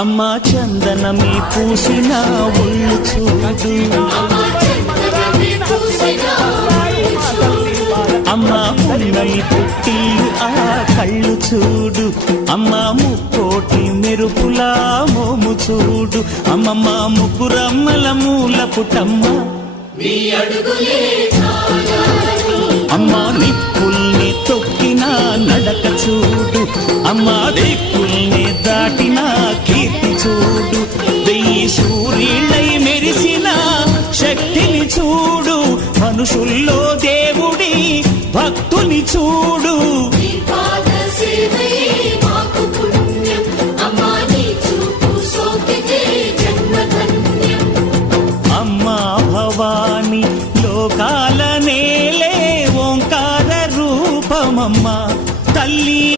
అమ్మా చందనమి పూసిన ఒళ్ళు చూడు, అమ్మా పున్నమి పుట్టి ఆ కళ్ళు చూడు, అమ్మా ముక్కోటి మెరుపులా మోము చూడు, అమ్మమ్మ ముగ్గురమ్మల మూల పుటమ్మ అమ్మా నిప్పుల్ని తొక్కిన నడక చూడు, అమ్మా దిక్కుల్ని దాటిన కీర్తి చూడు, 1000 సూర్యులై మెరిసిన శక్తిని చూడు, మనుషుల్లో దేవుడి భక్తుని చూడు.